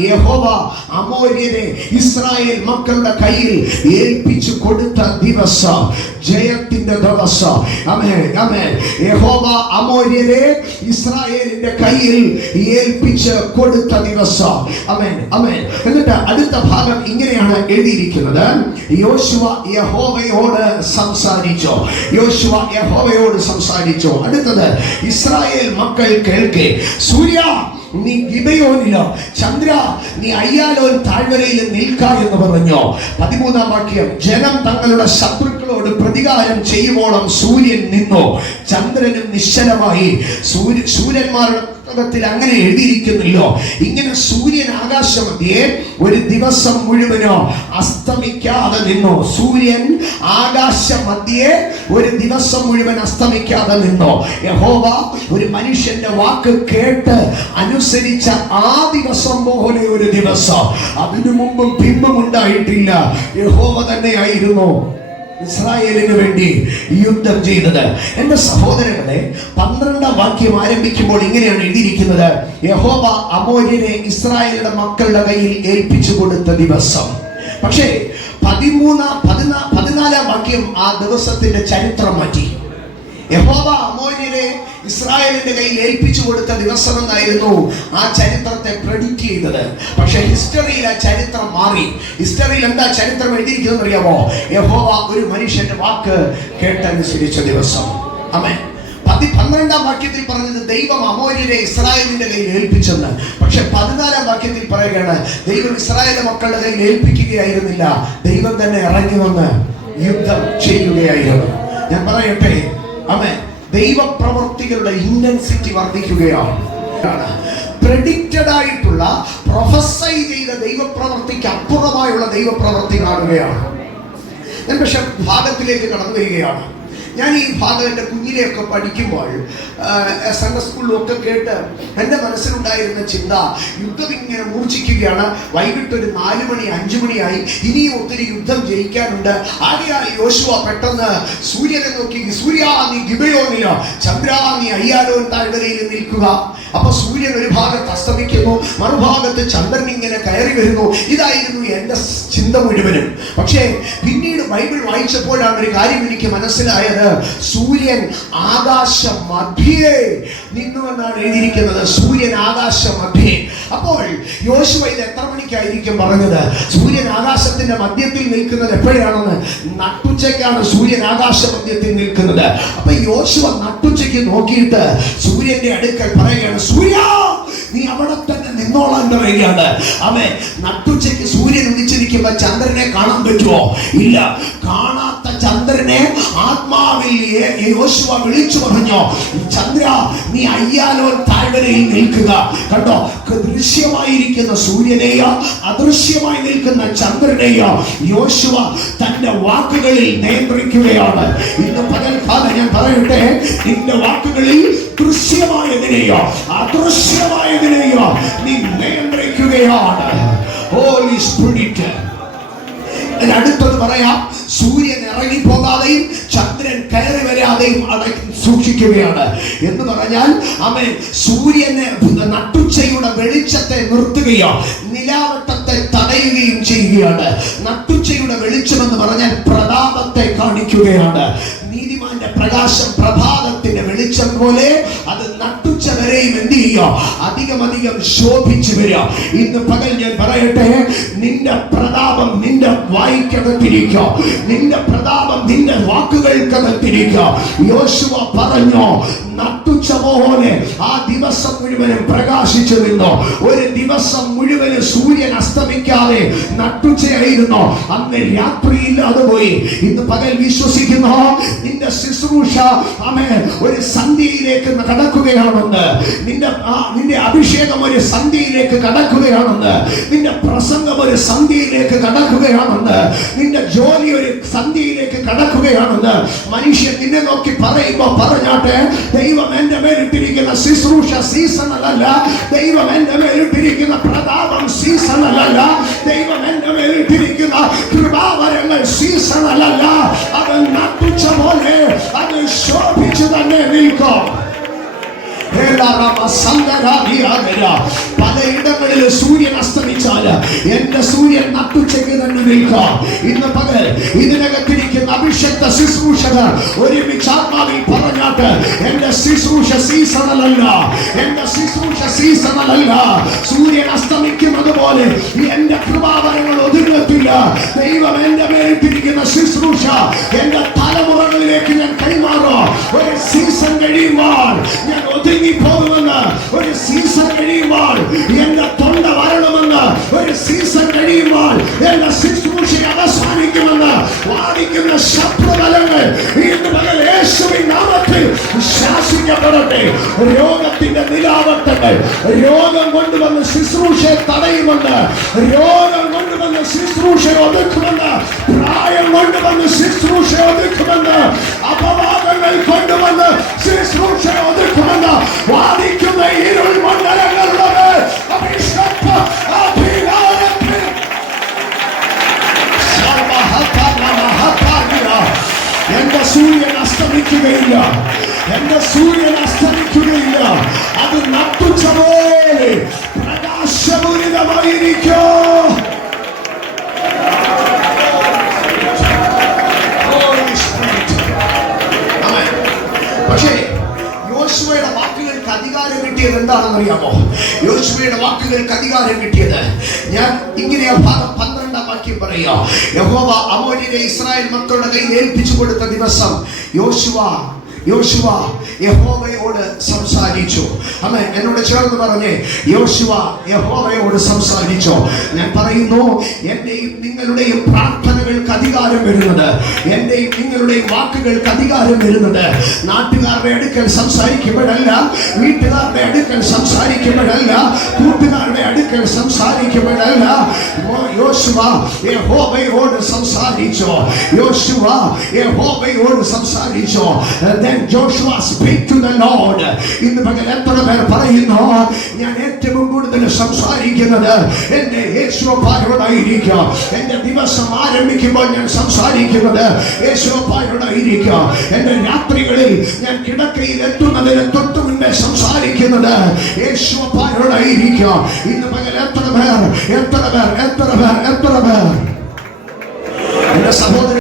യഹോവ അമോര്യനെ ഇസ്രായേൽ മക്കളുടെ കയ്യിൽ ഏൽപ്പിച്ചു കൊടുത്ത ദിവസം ജയത്തിന്റെ ദിവസം. അമേ അമേ യഹോവ അമോര്യരെ ഇസ്രായേലിന്റെ കയ്യിൽ ഏൽപ്പിച്ച് കൊടുത്ത ദിവസം. അമേൻ അമേൻ എന്നിട്ട് അടുത്ത ഭാഗം ഇങ്ങനെയാണ് എഴുതിയിരിക്കുന്നത്. യോശുവ യഹോവയോട് സംസാരിച്ചു. യോശുവ യഹോവയോട് സംസാരിച്ചു. അടുത്തത് ഇസ്രായേൽ മക്കൾ കേൾക്കെ. സൂര്യ നീ ഗിബയോനിലോ ചന്ദ്ര നീ അയ്യാലോൻ താഴ്വരയിൽ നിൽക്ക എന്ന് പറഞ്ഞു. പതിമൂന്നാം വാക്യം ജനം തങ്ങളുടെ ശത്രുക്കളോട് പ്രതികാരം ചെയ്യുവോളം സൂര്യൻ നിന്നു. ചന്ദ്രനും നിശ്ചലമായി. സൂര്യ സൂര്യന്മാരുടെ പുസ്തകത്തിൽ അങ്ങനെ എഴുതിയിരിക്കുന്നില്ലോ. ഇങ്ങനെ സൂര്യൻ ആകാശമധ്യേ ഒരു ദിവസം മുഴുവനോ അസ്തമിക്കാതെ നിന്നോ. സൂര്യൻ ആകാശമധ്യേ ഒരു ദിവസം മുഴുവൻ അസ്തമിക്കാതെ നിന്നോ. യഹോവ ഒരു മനുഷ്യന്റെ വാക്ക് കേട്ട് അനുസരിച്ച ആ ദിവസം പോലെ ഒരു ദിവസം. അതിനു മുമ്പും പിമ്പും ഉണ്ടായിട്ടില്ല. യഹോവ തന്നെയായിരുന്നു. ഇസ്രായേലിന് വേണ്ടി യുദ്ധം ചെയ്തത് എന്റെ സഹോദരങ്ങളെ പന്ത്രണ്ടാം വാക്യം ആരംഭിക്കുമ്പോൾ ഇങ്ങനെയാണ് എഴുതിയിരിക്കുന്നത്. യഹോബ അമോര്യനെ ഇസ്രായേലിന്റെ മക്കളുടെ കയ്യിൽ ഏൽപ്പിച്ചു കൊടുത്ത ദിവസം. പക്ഷേ പതിമൂന്ന് പതിനാ പതിനാലാം വാക്യം ആ ദിവസത്തിന്റെ ചരിത്രം മാറ്റി. യഹോബ അമോര്യനെ ഇസ്രായേലിന്റെ കയ്യിൽ ഏൽപ്പിച്ചു കൊടുത്ത ദിവസം എന്നായിരുന്നു ആ ചരിത്രത്തെ പ്രെഡിക്റ്റ് ചെയ്തത്. പക്ഷെ ഹിസ്റ്ററിയിൽ ആ ചരിത്രം മാറി. ഹിസ്റ്ററിയിൽ എന്താ ചരിത്രം എഴുതിയിരിക്കുന്നത് അറിയാമോ യഹോവ ഒരു മനുഷ്യന്റെ വാക്ക് കേട്ടനുസരിച്ച ദിവസം. അമേ പതി പന്ത്രണ്ടാം വാക്യത്തിൽ പറഞ്ഞത് ദൈവം അമോര്യരെ ഇസ്രായേലിന്റെ കയ്യിൽ ഏൽപ്പിച്ചെന്ന്. പക്ഷെ പതിനാലാം വാക്യത്തിൽ പറയുകയാണ് ദൈവം ഇസ്രായേൽ മക്കളുടെ കയ്യിൽ ഏൽപ്പിക്കുകയായിരുന്നില്ല. ദൈവം തന്നെ ഇറങ്ങി വന്ന് യുദ്ധം ചെയ്യുകയായിരുന്നു. ഞാൻ പറയട്ടെ? അമേ ദൈവപ്രവർത്തികളുടെ ഇന്റൻസിറ്റി വർദ്ധിക്കുകയാണ്. പ്രെഡിക്റ്റഡ് ആയിട്ടുള്ള പ്രൊഫസൈ ചെയ്ത ദൈവപ്രവൃത്തിക്ക് അപ്പുറമായുള്ള ദൈവപ്രവൃത്തി കാണുകയാണ്. ഞാൻ പക്ഷെ ഭാഗത്തിലേക്ക് കടന്നു വരികയാണ്. ഞാൻ ഈ ഭാഗം എന്റെ കുഞ്ഞിലെയൊക്കെ പഠിക്കുമ്പോൾ സൺഡേ എസ് സ്കൂളിലൊക്കെ കേട്ട് എന്റെ മനസ്സിലുണ്ടായിരുന്ന ചിന്ത യുദ്ധം ഇങ്ങനെ മൂർച്ഛിക്കുകയാണ്. വൈകിട്ട് ഒരു നാല് മണി അഞ്ചു മണിയായി. ഇനിയും ഒത്തിരി യുദ്ധം ജയിക്കാനുണ്ട്. ആകെയാൽ യോശുവ പെട്ടെന്ന് സൂര്യനെ നോക്കി സൂര്യ നീ ഗിബയോനിലോ? ചന്ദ്ര നീ അയ്യാലോൻ താഴ്വരയിൽ നിൽക്കുക. അപ്പൊ സൂര്യൻ ഒരു ഭാഗത്ത് അസ്തമിക്കുന്നു മറുഭാഗത്ത് ചന്ദ്രൻ ഇങ്ങനെ കയറി വരുന്നു. ഇതായിരുന്നു എന്റെ ചിന്ത മുഴുവനും. പക്ഷേ പിന്നീട് ബൈബിൾ വായിച്ചപ്പോഴാണ് ഒരു കാര്യം എനിക്ക് മനസ്സിലായത്. സൂര്യൻ ആകാശ മധ്യേ നിന്നുവെന്നാണ് എഴുതിയിരിക്കുന്നത്. സൂര്യൻ ആകാശ മധ്യേ അപ്പോൾ യോശുവ ഇത് എത്ര മണിക്കായിരിക്കും പറഞ്ഞത്? സൂര്യൻ ആകാശത്തിന്റെ മധ്യത്തിൽ നിൽക്കുന്നത് എപ്പോഴാണെന്ന്? നട്ടുച്ചയ്ക്കാണ് സൂര്യൻ ആകാശ മധ്യത്തിൽ നിൽക്കുന്നത്. അപ്പൊ യോശുവ നട്ടുച്ചയ്ക്ക് നോക്കിയിട്ട് സൂര്യന്റെ അടുക്കൽ പറയുകയാണ് സൂര്യ നീ അവിടെ തന്നെ നിന്നോളാൻ പറയുകയാണ്. അവൻ നട്ടുച്ചയ്ക്ക് സൂര്യൻ ഉദിച്ചിരിക്കുമ്പോ ചന്ദ്രനെ കാണാൻ പറ്റുമോ? ഇല്ല. കാണാത്ത ചന്ദ്രനെ ആത്മാവിൽ യോശുവ വിളിച്ചു പറഞ്ഞു ചന്ദ്ര നീ അയ്യാലോ താഴ്വരയിൽ നിൽക്കുക. കണ്ടോ ദൃശ്യമായിരിക്കുന്ന സൂര്യനെയോ അദൃശ്യമായി നിൽക്കുന്ന ചന്ദ്രനെയോ യോശുവ തന്റെ വാക്കുകളിൽ നിയന്ത്രിക്കുകയാണ്. ഇന്ന് പകൽക്കാലം ഞാൻ പറയട്ടെ നിന്റെ വാക്കുകളിൽ ദൃശ്യമായതിനെയോ അദൃശ്യമായതിനെയോ നീ നിയന്ത്രിക്കുകയാണ്. ഹോളി സ്പിരിറ്റ് അടുത്തത് പറയാം. സൂര്യൻ ഇറങ്ങി പോകാതെയും ചന്ദ്രൻ കയറി വരാതെയും അടക്കി സൂക്ഷിക്കുകയാണ്. എന്ന് പറഞ്ഞാൽ അവൻ സൂര്യനെ നട്ടുച്ചയുടെ വെളിച്ചത്തെ നിർത്തുകയോ നിലാവട്ടത്തെ തടയുകയും ചെയ്യുകയാണ്. നട്ടുച്ചയുടെ വെളിച്ചം എന്ന് പറഞ്ഞാൽ പ്രതാപത്തെ കാണിക്കുകയാണ്. നീതിമാന്റെ പ്രകാശം പ്രഭാതത്തിന്റെ വെളിച്ചം പോലെ അത് നട്ടുച്ചവരെയും എന്ത് ചെയ്യുക? അധികം അധികം ശോഭിച്ചു വരിക. ഇന്ന് പകൽ ഞാൻ പറയട്ടെ നിന്റെ പ്രതാപം നിന്റെ വായിക്കകത്തിരിക്കോ നിന്റെ പ്രതാപം നിന്റെ വാക്കുകൾക്കകത്തിരിക്കോ യോശുവ പറഞ്ഞോ നട്ടുച്ച പോലെ ആ ദിവസം മുഴുവനും പ്രകാശിച്ചു നിന്നോ. ഒരു ദിവസം മുഴുവനും സൂര്യൻ അസ്തമിക്കാതെ നട്ടുച്ചയായിരുന്നു അന്ന് രാത്രിയിൽ അത് പോയി. ഇന്ന് പകൽ വിശ്വസിക്കുന്നു. നിന്റെ ശുശ്രൂഷ ആമേ ഒരു സന്ധ്യയിലേക്ക് കടക്കുകയാണെന്ന്. നിന്റെ നിന്റെ അഭിഷേകം ഒരു സന്ധ്യയിലേക്ക് കടക്കുകയാണെന്ന്. നിന്റെ പ്രസംഗം ഒരു സന്ധ്യയിലേക്ക് കടക്കുകയാണെന്ന്. നിന്റെ ജോലി ഒരു സന്ധ്യയിലേക്ക് കടക്കുകയാണെന്ന് മനുഷ്യൻ നിന്നെ നോക്കി പറയുമ്പോ പറഞ്ഞാട്ടെ ദൈവം എന്റെ മേലിട്ടിരിക്കുന്ന ശുശ്രൂഷ സീസണൽ അല്ല. ദൈവം എന്റെ മേലിട്ടിരിക്കുന്ന പലയിടങ്ങളിൽ സൂര്യൻ അസ്തമിച്ചാൽ എന്റെ സൂര്യൻ നട്ടുച്ചയ്ക്ക് തന്നെ നിൽക്കാം ഇന്ന് പകൽ ഇതിനകത്തിരിക്കുന്ന അഭിഷക്ത ശുശ്രൂഷകർ ഒരുമിച്ച് ആത്മാവിൽ പറഞ്ഞാട്ട് എന്റെ ശുശ്രൂഷ സീസണലല്ല എന്റെ ശുശ്രൂഷ സീസണലല്ല. സൂര്യൻ അസ്തമിക്കുന്നത് പോലെ എന്റെ കൃപാവരങ്ങൾ ഒതുങ്ങത്തില്ല. ദൈവം എന്റെ മേലിട്ടിരിക്കുന്ന ശുശ്രൂഷ എന്റെ തലമുറകളിലേക്ക് ഞാൻ കൈമാറോ. ഒരു സീസൺ കഴിയുമ്പോൾ ഞാൻ ഒതുങ്ങി പോകുമെന്ന് ശാസിക്കപ്പെടട്ടെ രോഗത്തിന്റെ നിലാവട്ടങ്ങൾ രോഗം കൊണ്ടുവന്ന് ശുശ്രൂഷയെ തടയുമെന്ന് രോഗം കൊണ്ടുവന്ന് ശുശ്രൂഷ ഒതുക്കുമെന്ന് പ്രായം കൊണ്ടുവന്ന് ശുശ്രൂഷ ഒതുക്കുമെന്ന് അപവാദങ്ങൾ കൊണ്ടുവന്ന് ശുശ്രൂഷ ഒതുക്കുമെന്ന് പോലെ പ്രകാശപൂരിതമായിരിക്കോ. പക്ഷേ യോശുവയുടെ വാക്കുകൾക്ക് അധികാരം കിട്ടിയത് എന്താണെന്ന് അറിയാമോ യോശുവയുടെ വാക്കുകൾക്ക് അധികാരം കിട്ടിയത് ഞാൻ ഇങ്ങനെ ആ ഭാഗം പന്ത്രണ്ടാം വാക്യം പറയാ യഹോവ അമോനിനെ ഇസ്രായേൽ മക്കളുടെ കയ്യിൽ ഏൽപ്പിച്ചു കൊടുത്ത ദിവസം യോശുവ യോശുവ യഹോവയോട് സംസാരിച്ചു. അമ്മ എന്നോട് ചേർന്ന് പറഞ്ഞേ യോശുവ യഹോവയോട് സംസാരിച്ചു. ഞാൻ പറയുന്നു എന്റെയും നിങ്ങളുടെയും പ്രാർത്ഥനകൾക്ക് അധികാരം വരുന്നത് എന്റെയും നിങ്ങളുടെയും വാക്കുകൾക്ക് അധികാരം വരുന്നത് നാട്ടുകാരുടെ അടുക്കൽ സംസാരിക്കുമ്പോഴല്ല വീട്ടുകാരുടെ അടുക്കൽ സംസാരിക്കുമ്പോഴല്ല കൂട്ടുകാരുടെ അടുക്കൽ സംസാരിക്കുമ്പോഴല്ല യോശുവ യഹോവയോട് സംസാരിച്ചു യോശുവ യഹോവയോട് സംസാരിച്ചു. Joshua speak to the Lord. ഇന്ന് പകൽ എത്ര പേർ പറയുന്നു ഞാൻ ഏറ്റവും കൂടുതൽ സംസാരിക്കുന്നത് എന്റെ യേശുപ്പായോടായിരിക്കും എന്റെ ദിവസം ആരംഭിക്കുമ്പോൾ ഞാൻ സംസാരിക്കുന്നത് യേശുപ്പായോടായിരിക്കും എന്റെ രാത്രികളിൽ ഞാൻ കിടക്കയിൽ എത്തുന്നതിന് തൊട്ടു മുന്നേ സംസാരിക്കുന്നത് യേശുപ്പായോടായിരിക്കും ഇന്ന് പകൽ എത്ര പേർ എത്ര പേർ എത്ര പേർ എത്ര പേർ? എന്റെ സഹോദരൻ